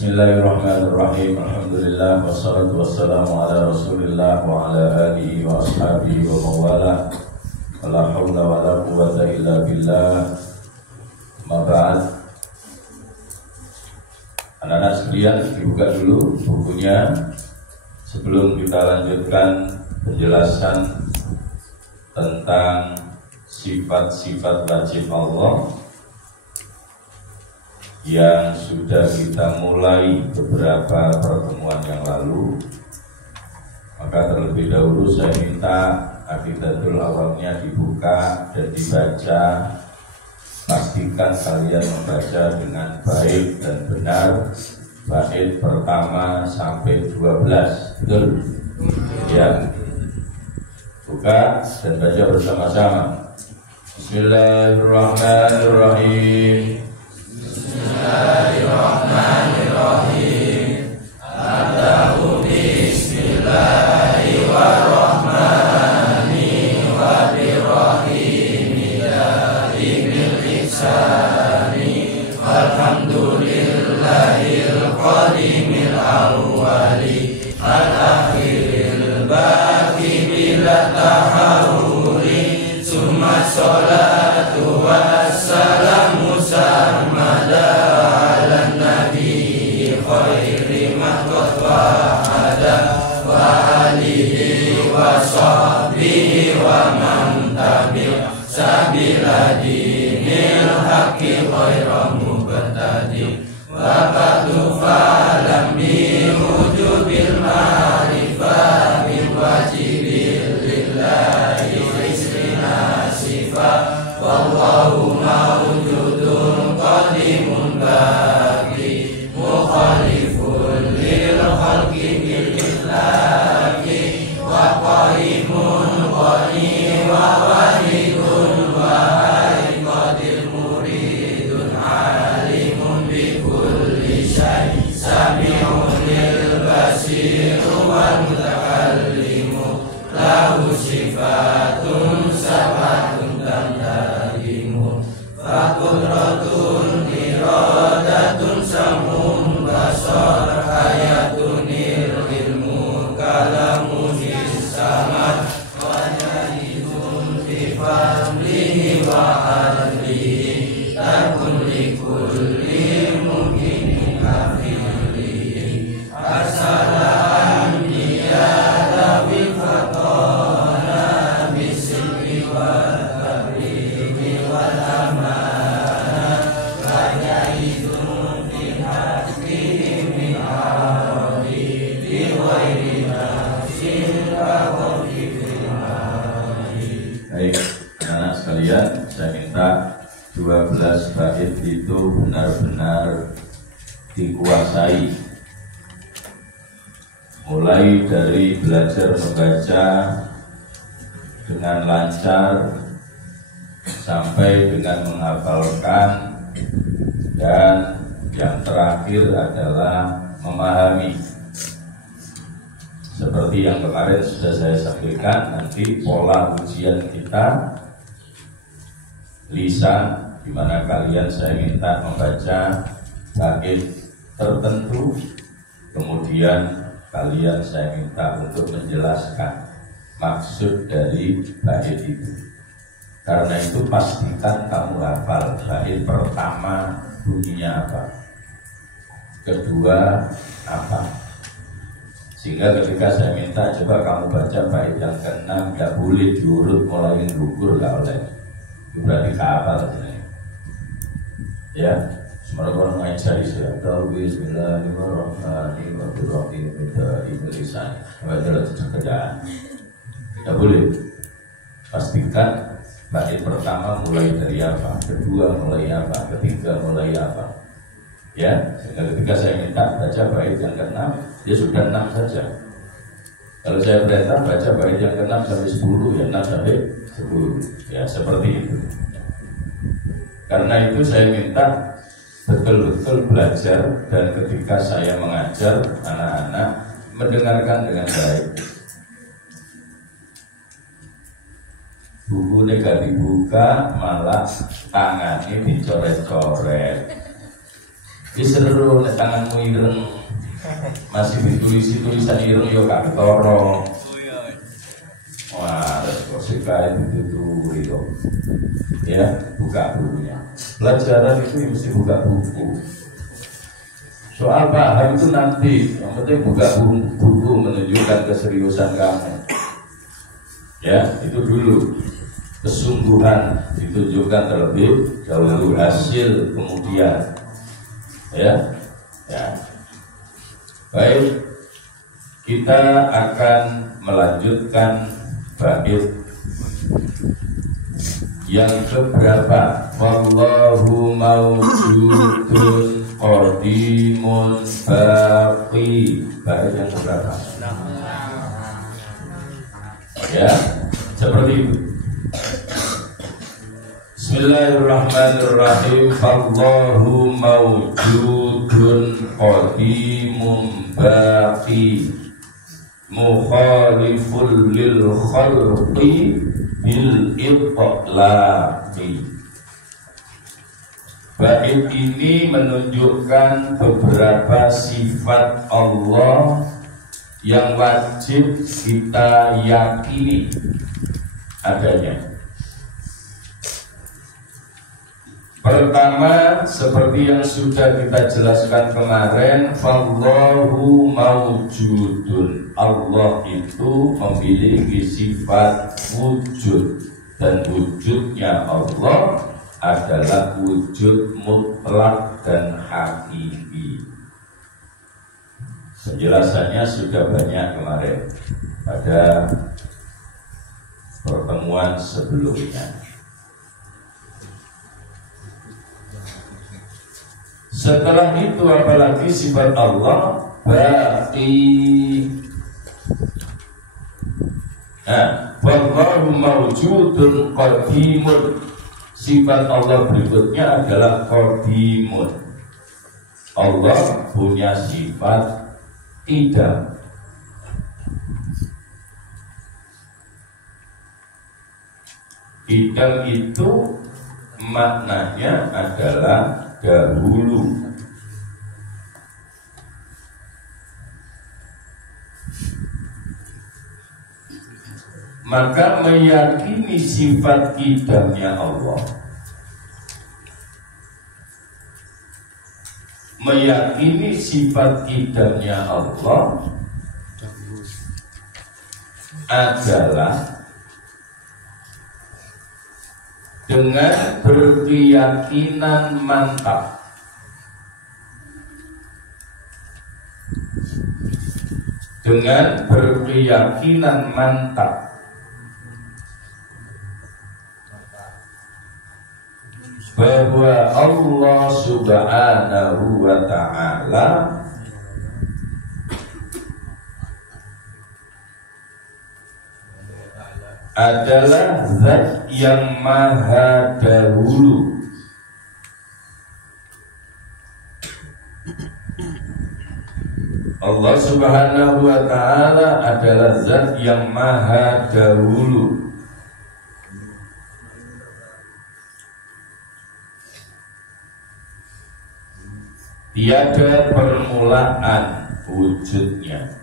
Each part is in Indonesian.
Bismillahirrahmanirrahim. Alhamdulillah wassalatu wassalamu ala Rasulillah wa ala alihi wa ashabihi wa mawalah. Wala hawla wala quwwata illa billah. Ma ba'd. Anak-anak sekalian, dibuka dulu bukunya sebelum kita lanjutkan penjelasan tentang sifat-sifat wajib Allah yang sudah kita mulai beberapa pertemuan yang lalu. Maka terlebih dahulu saya minta Aqidatul Awamnya dibuka dan dibaca. Pastikan kalian membaca dengan baik dan benar bait pertama sampai 12. Betul? Ya. Buka dan baca bersama-sama. Bismillahirrahmanirrahim. Bismillahirrahmanirrahim. Allahu bismillahirrahmanirrahim wa birrahim daimil ihsani walhamdulillahil qadimil awwali al-akhiril baqi bila tahawuli summa sholatu wassalamu sarmada ala nabi khairi mahqad wa ada wa alihi wa sahbihi wa man tabi' sabila dinil haqqi khaira mubtadi wa ba'du falam bi wujubil ma'rifah min wajibil lillahi isrina sifat wallahu mawjudun qadimun baqi mukhalifun lil khalqi bil islaqi wa qaimun qani wa wahidun wa qadir muridun alimun bi kulli syai sami'un lil basir wal mutakallimu lahu sifatun sabatun tamtarimu fakudratun iradatun samum basar hayatun ilmu kalamun samad wajahidun fi fadlihi wa adlihi takun likulli mungkinin afilihi assalam niyata bil fatona bisikri wa tabrimi wal amanah wajahidun fi haqqihim min aradi bi ghairi nafsin wa qawli fil mali. Baik, anak sekalian, saya minta 12 bait itu benar-benar dikuasai, mulai dari belajar membaca dengan lancar sampai dengan menghafalkan, dan yang terakhir adalah memahami. Seperti yang kemarin sudah saya sampaikan, nanti pola ujian kita lisan, di mana kalian saya minta membaca bait tertentu, kemudian kalian saya minta untuk menjelaskan maksud dari bait itu. Karena itu pastikan kamu hafal bait pertama bunyinya apa, kedua apa, sehingga ketika saya minta coba kamu baca bait yang ke-6, gak boleh diurut mulai gugur, gak oleh. Itu berarti hafal ya. Semoga orang mengajari saya tahu bismillahirrahmanirrahim dari lisan adalah kerjaan. Tidak boleh. Pastikan bait pertama mulai dari apa, kedua mulai apa, ketiga mulai apa. Ya, sehingga ketika saya minta baca bait yang ke-6, ya sudah 6 saja. Kalau saya perintah baca bait yang ke-6 sampai 10, ya 6 sampai 10. Ya, seperti itu. Karena itu saya minta betul-betul belajar, dan ketika saya mengajar anak-anak mendengarkan dengan baik. Bukunya gak dibuka, malah tangannya dicoret-coret. Ini seru, nek tanganmu ireng masih ditulis tulisan ireng yo gak ketoro. Wah, resikosi kain itu ya, buka bukunya. Pelajaran itu mesti buka buku. Soal paham itu nanti, yang penting buka buku menunjukkan keseriusan kamu. Ya, itu dulu. Kesungguhan ditunjukkan terlebih dahulu, hasil kemudian. Ya. Baik, kita akan melanjutkan bait yang keberapa? Wallahu mawjudun qadimun baqi. Bait yang keberapa? Ya, seperti itu. Bismillahirrahmanirrahim. Allahu mawjudun qadimun baqi mukhalifun lil khalqi bil itlaqi. Bait ini menunjukkan beberapa sifat Allah yang wajib kita yakini adanya. Pertama, seperti yang sudah kita jelaskan kemarin, Fallahu mawjudun. Allah itu memiliki sifat wujud, dan wujudnya Allah adalah wujud mutlak dan hakiki. Penjelasannya sudah banyak kemarin pada pertemuan sebelumnya. Setelah itu apalagi sifat Allah baqi. Wallahu mawjudun qadimun. Sifat Allah berikutnya adalah qadimun. Allah punya sifat tidak. Idam itu maknanya adalah dahulu. Maka meyakini sifat idamnya Allah, meyakini sifat idamnya Allah adalah dengan berkeyakinan mantap. Dengan berkeyakinan mantap bahwa Allah Subhanahu wa ta'ala adalah zat yang maha dahulu. Allah Subhanahu wa ta'ala adalah zat yang maha dahulu. Tiada permulaan wujudnya.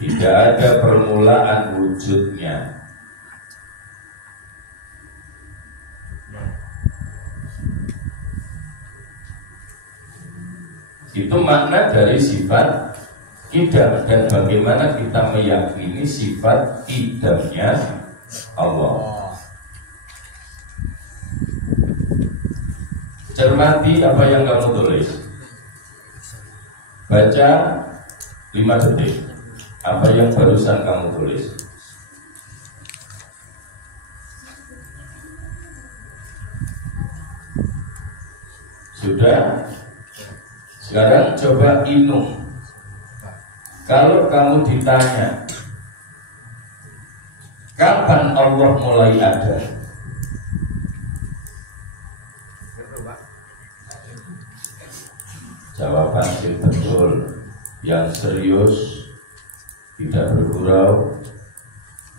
Tidak ada permulaan wujudnya. Itu makna dari sifat idam. Dan bagaimana kita meyakini sifat idamnya Allah. Cermati apa yang kamu tulis. Baca 5 detik apa yang barusan kamu tulis. Sudah? Sekarang coba inung. Kalau kamu ditanya kapan Allah mulai ada, jawaban yang betul, yang serius, tidak bergurau,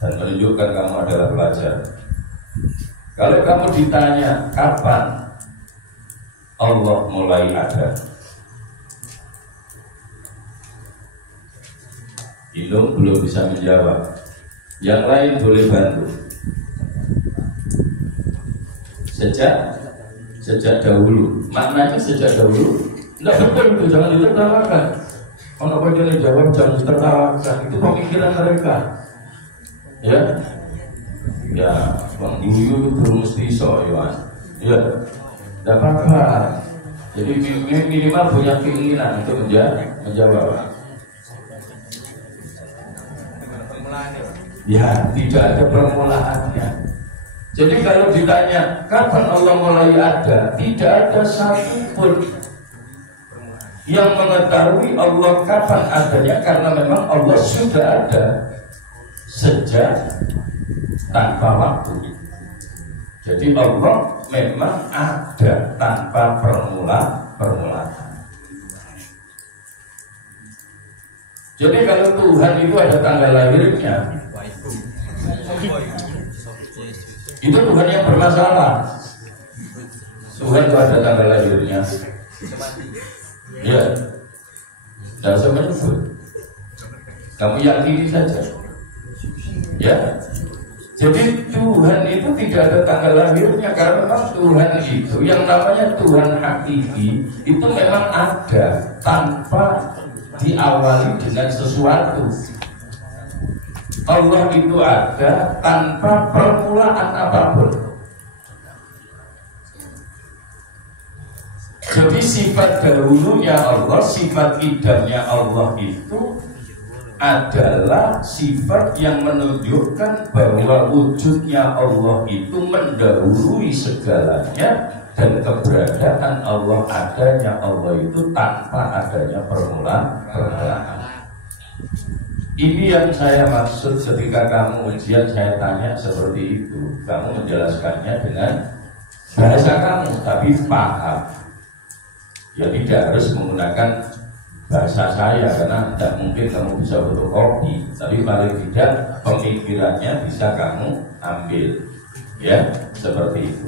dan menunjukkan kamu adalah pelajar. Kalau kamu ditanya kapan Allah mulai ada, Indung belum bisa menjawab. Yang lain boleh bantu. Sejak dahulu. Maknanya sejak dahulu. Tidak betul itu, jangan ditertawakan. Kalau kau jadi jawab jangan ditertawakan. Itu pemikiran mereka. Ya, ya, Bang Yuyu itu mesti soal. Ya, tidak apa-apa. Jadi minimal punya keinginan untuk menjawab. Ya, tidak ada permulaannya. Jadi kalau ditanya kapan Allah mulai ada, tidak ada satupun yang mengetahui Allah kapan adanya, karena memang Allah sudah ada sejak tanpa waktu. Jadi Allah memang ada tanpa permulaan. Jadi kalau Tuhan itu ada tanggal lahirnya, itu Tuhan yang bermasalah. Tuhan itu ada tanggal lahirnya. Ya, tidak usah menyebut. Kamu yakini saja. Ya. Jadi Tuhan itu tidak ada tanggal lahirnya, karena memang Tuhan itu yang namanya Tuhan hakiki itu memang ada tanpa diawali dengan sesuatu. Allah itu ada tanpa permulaan apapun. Jadi sifat dahulunya Allah, sifat idamnya Allah itu adalah sifat yang menunjukkan bahwa wujudnya Allah itu mendahului segalanya, dan keberadaan Allah, adanya Allah itu tanpa adanya permulaan. Ini yang saya maksud ketika kamu ujian saya tanya seperti itu. Kamu menjelaskannya dengan bahasa kamu, tapi paham. Ya tidak harus menggunakan bahasa saya, karena tidak mungkin kamu bisa fotokopi. Tapi paling tidak pemikirannya bisa kamu ambil. Ya, seperti itu.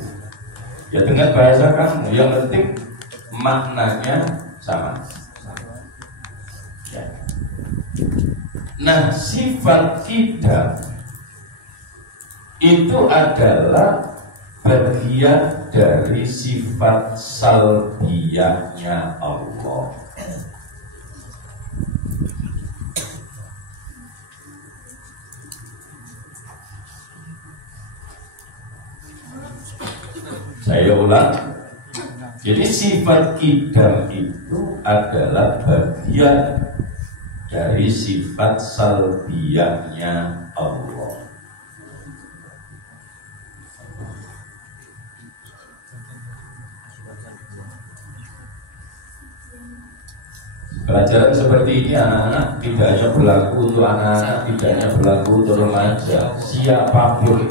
Ya dengan bahasa kamu, yang penting maknanya sama. Ya. Nah, sifat kita itu adalah bagian dari sifat salbiyahnya Allah. Saya ulang. Jadi sifat kidam itu adalah bagian dari sifat salbiyahnya Allah. Pelajaran seperti ini anak-anak tidak hanya berlaku untuk anak-anak, tidak hanya berlaku untuk remaja. Siapapun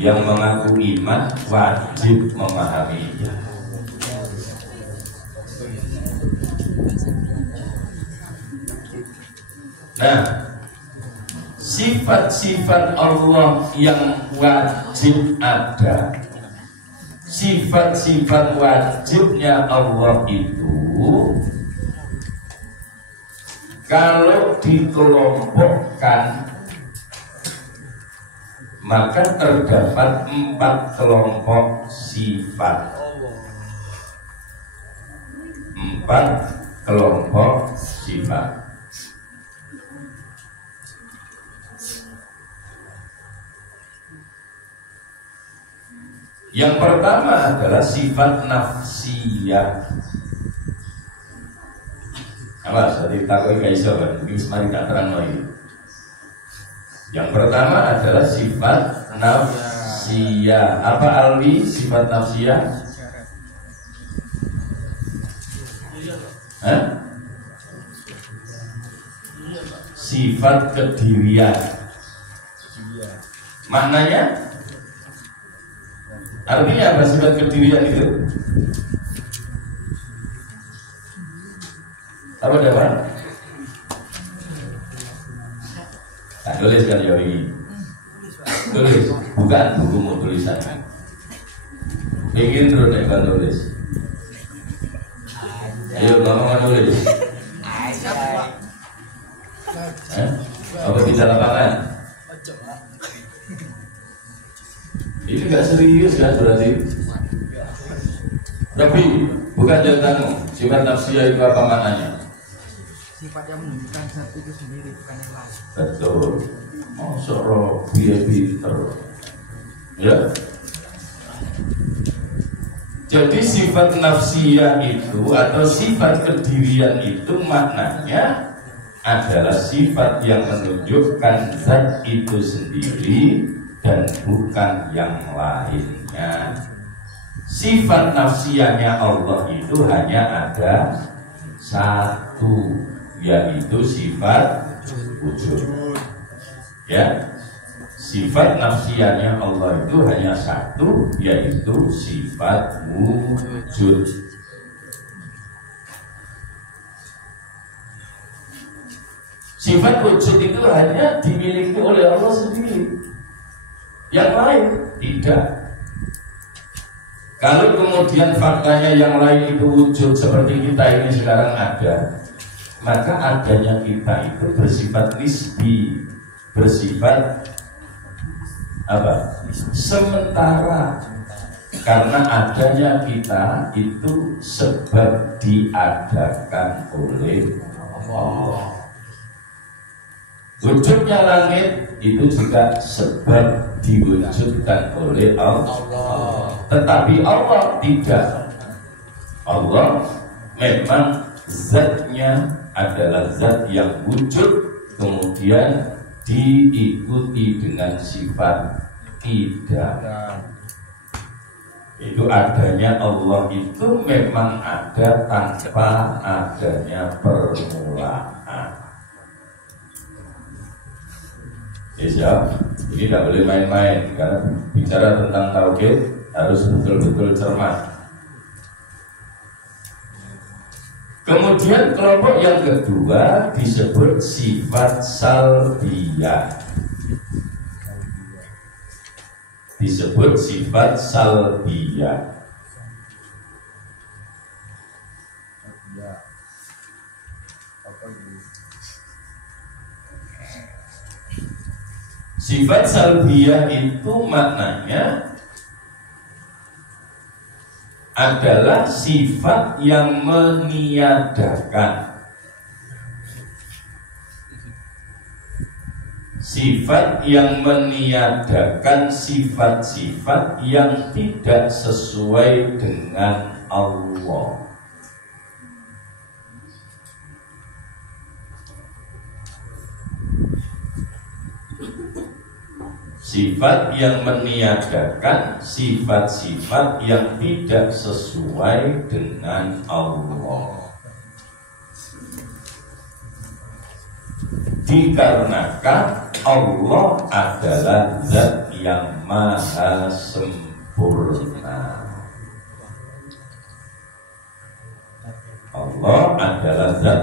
yang mengaku iman wajib memahami. Nah, sifat-sifat Allah yang wajib ada, sifat-sifat wajibnya Allah itu kalau dikelompokkan maka terdapat 4 kelompok sifat. 4 kelompok sifat. Yang pertama adalah sifat nafsiyah. Awas, tadi takoi kaiso kan, mungkin semari tak terang lagi. Yang pertama adalah sifat nafsiyah. Apa Alwi sifat nafsiyah? Sifat kedirian. Maknanya? Artinya apa sifat kedirian itu? Apa dapat? Tak tulis kan Yoi. Tulis, bukan bukumu tulisannya. Pengen terus nek nulis. Ayo ngomong nulis. Apa di lapangan? Ini nggak serius kan berarti? Tapi bukan jawabanmu. Sifat nafsiyah itu apa maknanya? Sifat yang menunjukkan zat itu sendiri, bukan yang lain. Betul. Oh, soro pinter. Ya. Jadi sifat nafsiyah itu atau sifat kedirian itu maknanya adalah sifat yang menunjukkan zat itu sendiri dan bukan yang lainnya. Sifat nafsiyahnya Allah itu hanya ada satu, yaitu sifat wujud. Ya, sifat nafsiyahnya Allah itu hanya satu, yaitu sifat wujud. Sifat wujud itu hanya dimiliki oleh Allah sendiri, yang lain tidak. Kalau kemudian faktanya yang lain itu wujud seperti kita ini sekarang ada, maka adanya kita itu bersifat nisbi, bersifat apa? Sementara. Karena adanya kita itu sebab diadakan oleh Allah. Wujudnya langit itu juga sebab diwujudkan oleh Allah. Tetapi Allah tidak. Allah memang zatnya adalah zat yang wujud, kemudian diikuti dengan sifat tidak. Itu adanya Allah itu memang ada tanpa adanya permulaan. Ya, ini tidak boleh main-main karena bicara tentang tauhid harus betul-betul cermat. Kemudian kelompok yang kedua disebut sifat salbiyah. Disebut sifat salbiyah. Sifat salbiyah itu maknanya adalah sifat yang meniadakan, sifat yang meniadakan sifat-sifat yang tidak sesuai dengan Allah. Sifat yang meniadakan sifat-sifat yang tidak sesuai dengan Allah. Dikarenakan Allah adalah zat yang maha sempurna. Allah adalah zat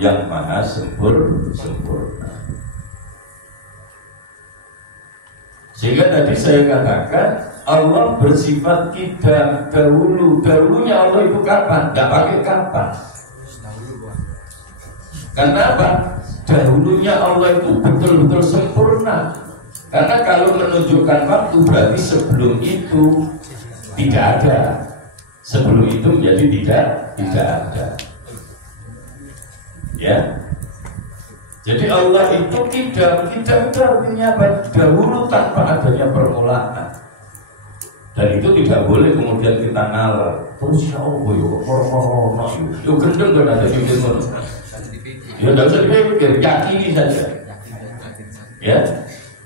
yang maha sempurna. Sehingga tadi saya katakan Allah bersifat kidam, dahulu. Dahulunya Allah itu kapan? Tidak pakai kapan. Karena apa? Dahulunya Allah itu betul-betul sempurna. Karena kalau menunjukkan waktu berarti sebelum itu tidak ada. Sebelum itu menjadi tidak ada. Ya. Jadi Allah itu kidam artinya apa? Dahulu tanpa adanya permulaan. Dan itu tidak boleh kemudian kita ngalah. Terus ya Allah, yo gendeng kan ada mikir ngono. Ya tidak usah dipikir, yakini saja. Ya,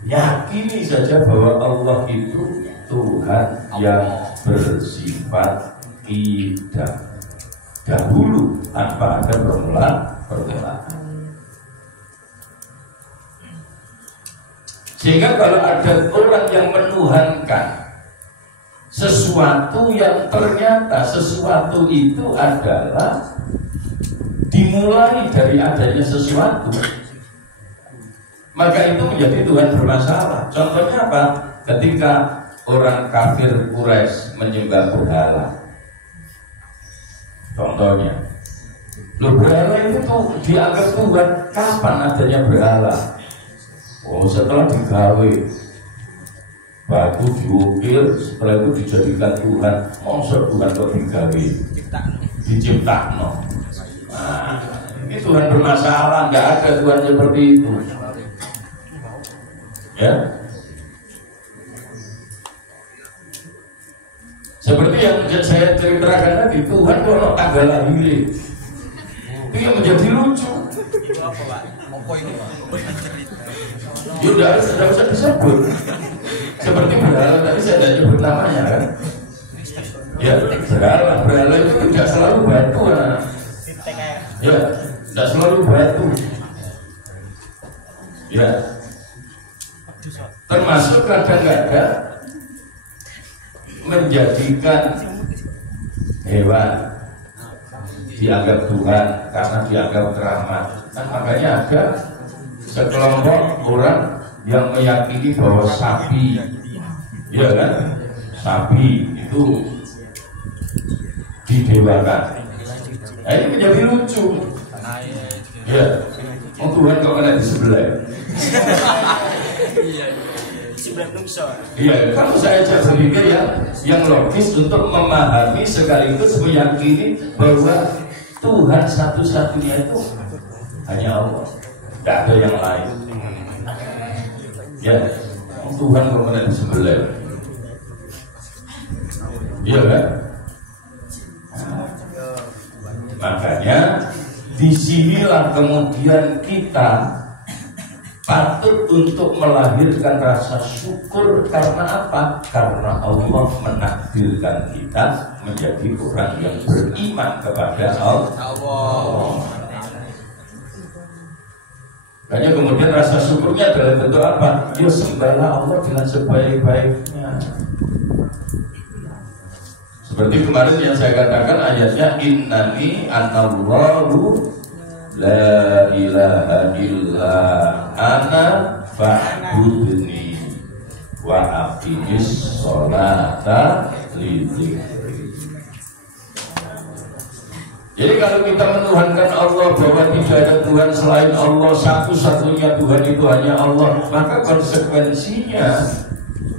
yakini saja bahwa Allah itu Tuhan yang bersifat kidam. Dahulu tanpa ada permulaan. Sehingga kalau ada orang yang menuhankan sesuatu yang ternyata sesuatu itu adalah dimulai dari adanya sesuatu, maka itu menjadi Tuhan bermasalah. Contohnya apa? Ketika orang kafir Quraisy menyembah berhala. Contohnya, loh berhala itu tuh dianggap Tuhan. Kapan adanya berhala? Oh, setelah digawe batu diukir, setelah itu dijadikan Tuhan. Maksud Tuhan kok digawe, diciptakan. Nah, ini Tuhan bermasalah. Nggak ada Tuhan seperti itu. Ya, seperti yang saya ceritakan tadi, Tuhan kalau tanggal lahir itu yang menjadi lucu. Itu apa Pak? Moko ini Pak? Ya sudah usah disebut. Seperti berhala tadi saya tidak nyebut namanya kan. Ya, berhala itu tidak selalu batu. Ya, tidak selalu batu. Ya, termasuk kadang-kadang menjadikan hewan dianggap Tuhan karena dianggap keramat. Kan makanya ada sekelompok orang yang meyakini bahwa sapi, ya kan, sapi itu didewakan. Nah, ini menjadi lucu. Ya, Tuhan kok kena di sebelah. Iya, kalau saya berpikir yang logis untuk memahami sekaligus meyakini bahwa Tuhan satu-satunya itu hanya Allah, tidak ada yang lain. Ya, Tuhan kok kena di sebelah. Iya kan? Makanya disinilah kemudian kita patut untuk melahirkan rasa syukur. Karena apa? Karena Allah menakdirkan kita menjadi orang yang beriman kepada Allah. Makanya kemudian rasa syukurnya dalam bentuk apa? Ya sembahlah Allah dengan sebaik-baiknya. Seperti kemarin yang saya katakan ayatnya, innani anallahu la ilaha illa ana fa'budni wa aqimis sholata lidzikri. Jadi kalau kita menuhankan Allah bahwa tidak ada Tuhan selain Allah, satu-satunya Tuhan itu hanya Allah, maka konsekuensinya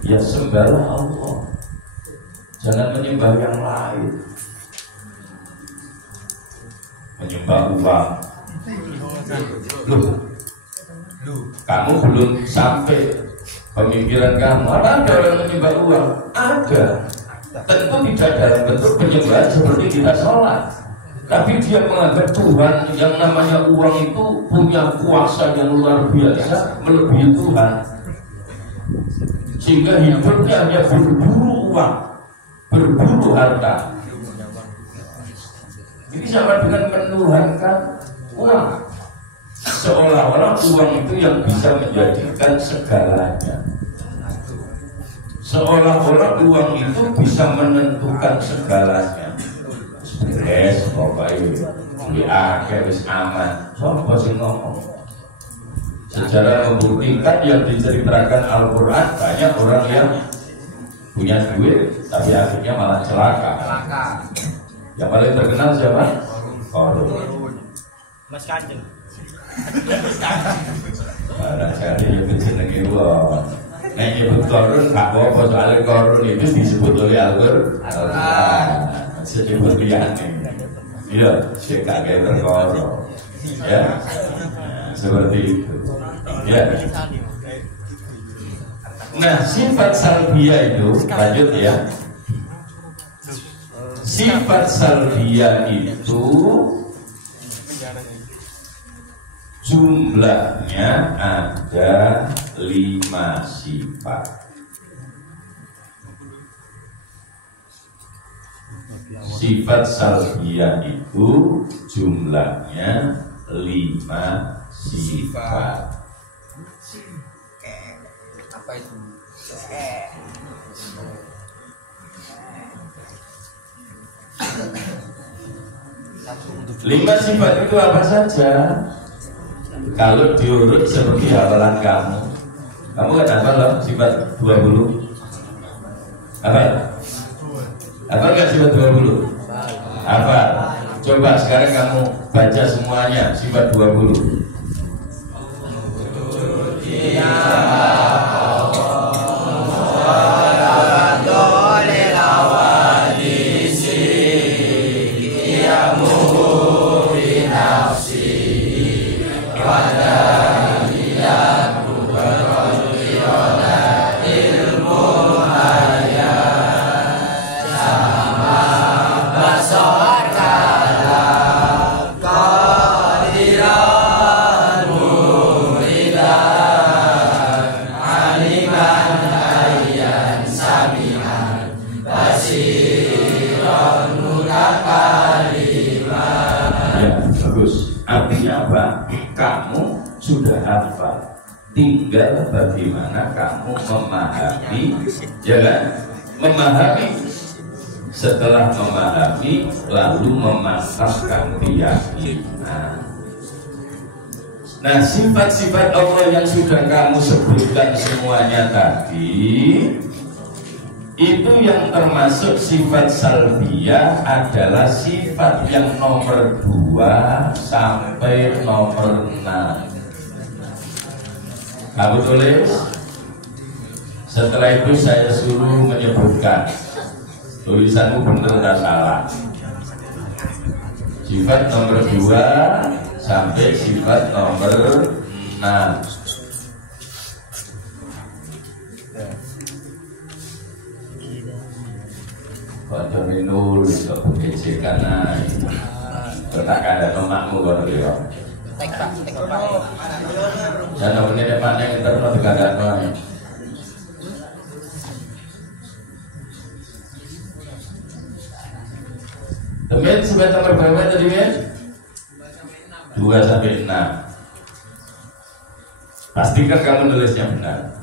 ya sembahlah Allah, jangan menyembah yang lain. Menyembah uang. Loh, kamu belum sampai pemikiran kamu. Ada orang menyembah uang? Ada. Tentu tidak dalam bentuk penyembahan seperti kita sholat, tapi dia menganggap Tuhan yang namanya uang itu punya kuasa yang luar biasa, melebihi Tuhan, sehingga hidupnya hanya berburu uang, berburu harta. Ini sama dengan menuhankan uang, seolah-olah uang itu yang bisa menjadikan segalanya, seolah-olah uang itu bisa menentukan segalanya. Yes, pokoknya di akhir wis aman. Sopo sing ngomong? Secara membuktikan yang diceritakan Al-Quran, banyak orang yang punya duit tapi akhirnya malah celaka. Yang paling terkenal siapa? Qarun. Mas Kanjeng. Ada sekali yang jenenge wong. Nek nyebut Qarun gak apa-apa, soalnya Qarun itu disebut oleh Al-Quran. Sejumlah liyane. Iya, sik kagak perkara. Ya. Seperti itu. Ya. Nah, sifat salbiyah itu lanjut ya. Sifat salbiyah itu jumlahnya ada 5 sifat. Sifat salbiyah itu jumlahnya 5 sifat. Apa itu? 5 sifat itu apa saja? Kalau diurut seperti hafalan kamu kan hafal loh sifat 20? Hafal? Hafal nggak sifat 20? Hafal. Coba sekarang kamu baca semuanya sifat 20. Kamu sudah hafal, tinggal bagaimana kamu memahami, ya kan? Memahami. Setelah memahami, lalu memantapkan keyakinan. Nah, sifat-sifat Allah yang sudah kamu sebutkan semuanya tadi, itu yang termasuk sifat salbiyah adalah sifat yang nomor 2 sampai nomor 6. Kamu tulis. Setelah itu saya suruh menyebutkan. Tulisanmu benar atau salah. Sifat nomor 2 sampai sifat nomor 6. Kalau nulis kok bergesekan naik, tak ada temakmu kalau dia. Dan namanya depan yang terus tidak naik. Temen sifat nomor berapa tadi men? 2 sampai 6. Pastikan kamu nulisnya benar.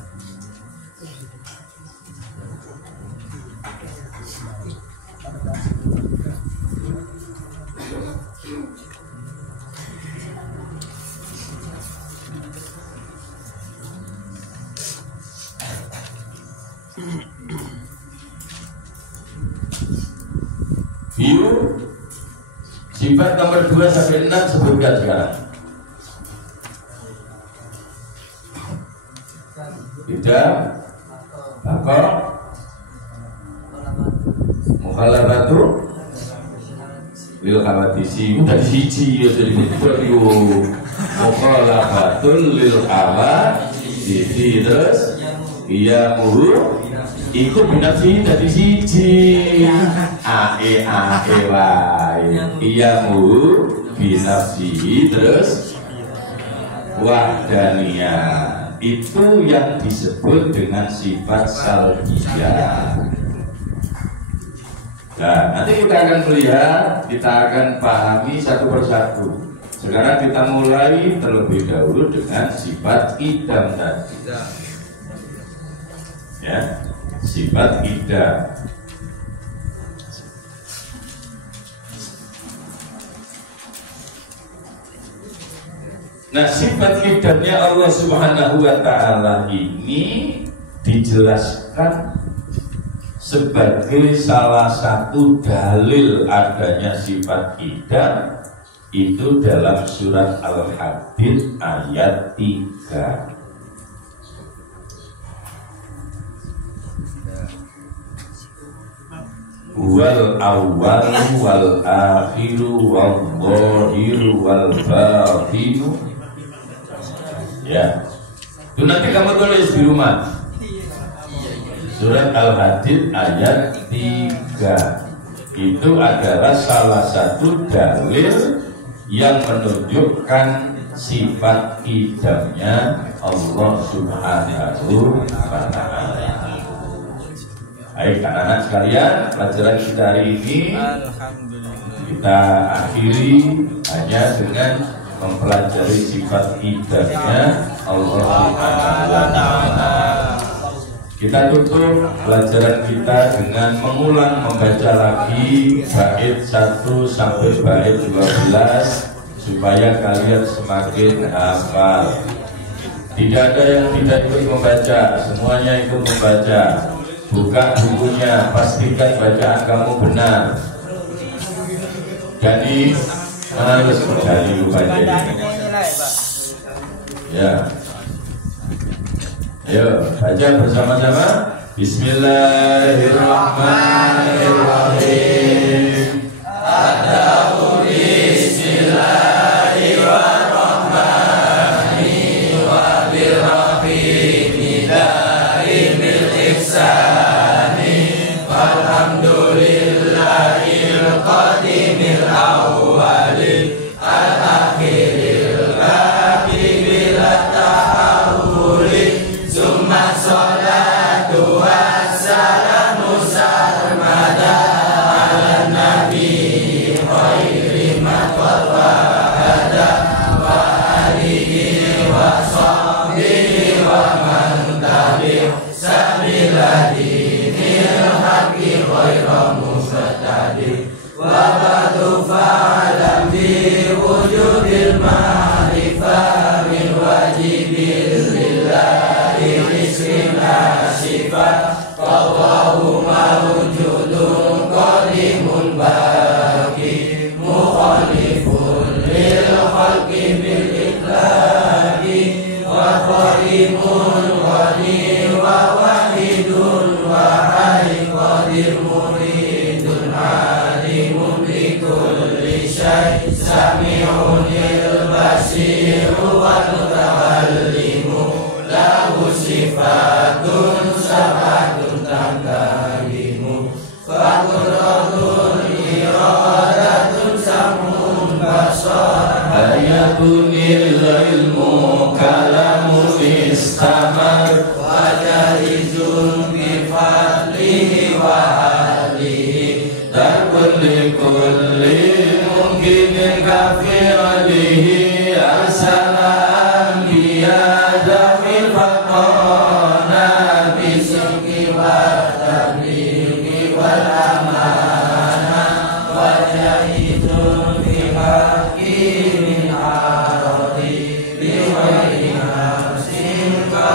Sifat nomor 2 sampai 6 sebutkan sekarang. Tidak, bakor, mukhalafatu, lil khawadisi. Udah di siji ya jadi itu. Mukhalafatul lil khawadisi terus iya muhu. Iku benar sih dari siji ae wae iya mu binafsi terus wahdaniyah itu yang disebut dengan sifat salbiyah. Nah, nanti kita akan melihat, kita akan pahami satu persatu. Sekarang kita mulai terlebih dahulu dengan sifat idam tadi. Ya. Sifat idam. Nah, sifat idamnya Allah Subhanahu wa ta'ala ini dijelaskan sebagai salah satu dalil adanya sifat idam itu dalam surat Al-Hadid ayat 3. Wal awwal wal akhiru wal zahiru wal batinu. Ya, itu nanti kamu tulis di rumah. Surat Al-Hadid ayat 3 itu adalah salah satu dalil yang menunjukkan sifat idamnya Allah Subhanahu wa ta'ala. Baik anak-anak sekalian, pelajaran kita hari ini kita akhiri hanya dengan mempelajari sifat idamnya Allah Subhanahu wa ta'ala. Kita tutup pelajaran kita dengan mengulang membaca lagi bait 1 sampai bait 12 supaya kalian semakin hafal. Tidak ada yang tidak ikut membaca, semuanya ikut membaca. Buka bukunya, pastikan bacaan kamu benar. Jadi harus dari lupa ini. Ya, ayo baca bersama-sama. Bismillahirrahmanirrahim. Adahu bismillahirrahmanirrahim wa birrahimi daimil ihsani walhamdulillahil qadimil awwali al-akhiril baqibil ta'awuli summa salatu wassalamu sarmada ala nabi khairi matwahada wa alihi wa sahbihi wa man tabi' sabila dinil haqqi khaira muhtadi wa ba'du fa'alam bi wujudil ma'rifah min wajibil lillahi ismina sifat Allahu mawjudun qadimun baqi mukhalifun lil khalqi bil itlaqi wa qadimun ghani wa wahidun wa hai qadir muridun alimun bi kulli syai sami'un lil basiru wal mutakallimu lahu sifatun sabatun tangkalimu fakudratun iradatun samun basar ayatun ilmu kalamun istamar wajahizun bifadlihi wa ahlihi takun kulli mungkinin kafi'alihi arsalah anbiya damil faqona bisiki wa tabliqi wal amana wajahidun fi haqqi min aradi biwaiha sinka